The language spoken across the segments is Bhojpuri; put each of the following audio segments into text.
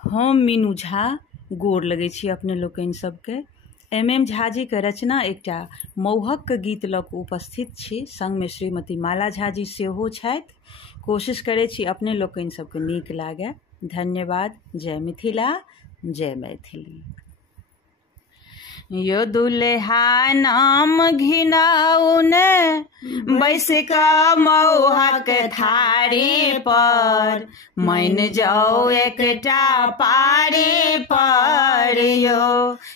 हम मीनू झा गोर लगै छी अपने लोकनि सबके। MM झा जी के रचना एकटा मौहक गीत लऽ कऽ उपस्थित छी। संगमे श्रीमती माला झा जी सेहो छथि। कोशिश करै छी अपने लोकनि सबके नीक लागै। धन्यवाद। जय मिथिला, जय मैथिली। यो दुल्हा नाम घिनाउन बैस कऽ मौहक थारी पर, मान जाओ एकटा पारी पर।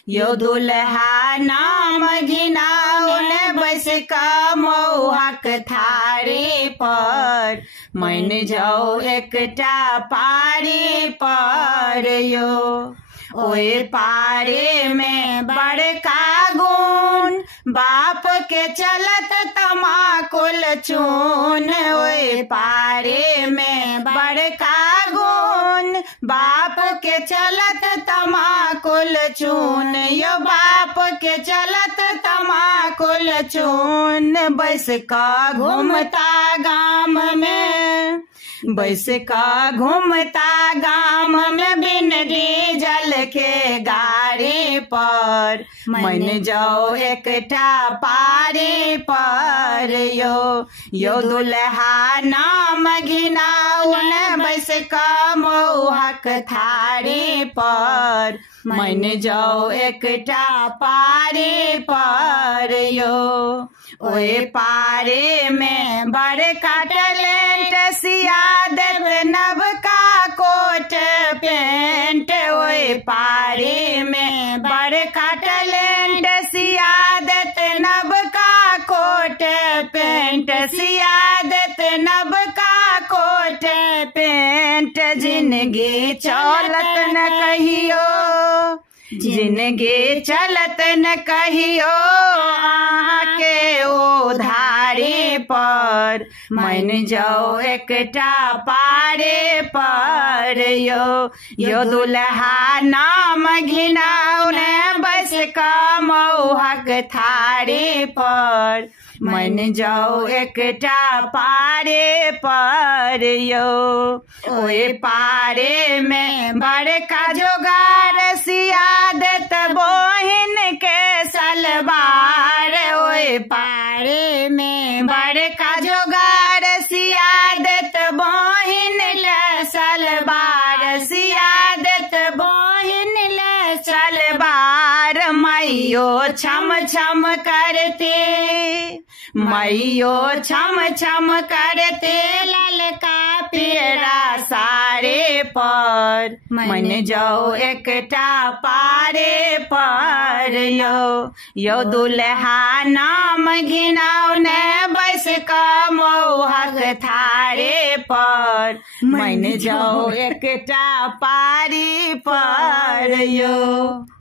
यो दुल्हा नाम घिनाउन बैस कऽ मौहक थारी पर, मान जाओ एकटा पारी पर। ओए पारे में बड़का गुण, बाप के चलत तमाकुल चून। ओए पारे में बड़का गुण, बाप के चलत तमाकुल चून। यो बाप के चलत तमाकुल चून, बैस का घूमता गाम में, बैस का घूमता गाम में बिन डीजल के गाड़ी पर, मान जाओ एकटा पारी पर। यो दुल्हा नाम घिनाउन बैस का मौहक थारी पर, मान जाओ एकटा पारी पर। ओए पारे में बड़का टैलेंट सिया देव नवका कोट पेंट। ओए पारे में बड़का टैलेंट सिया देत नवका कोट पेंट, सिया देत नवका कोट पेंट। जिंदगी चलत न कहियो, जिंदगी चलत न कहियो अहाँ के उधारी पर, मान जाओ एकटा पारे पर। यो दुल्हा नाम घिनाउन बैस कऽ मौहक थारी पर, मान जाओ एकटा पारे पर। ओए पारे में बड़का जोगार सिया देत बहिन के सलवार। ओए पारे में बड़का जोगार सिया देत बहिन ले सलवार, सिया देत बहिन ले सलवार। माइयो छम छम करते, माइयो छम छम करते ललका पेड़ा सारे पर, मान जाओ एकटा पारे पर। यो दुल्हा नाम घिनाउन बैस कऽ मौहक थारे पर, मान जाओ एकटा पारी पर।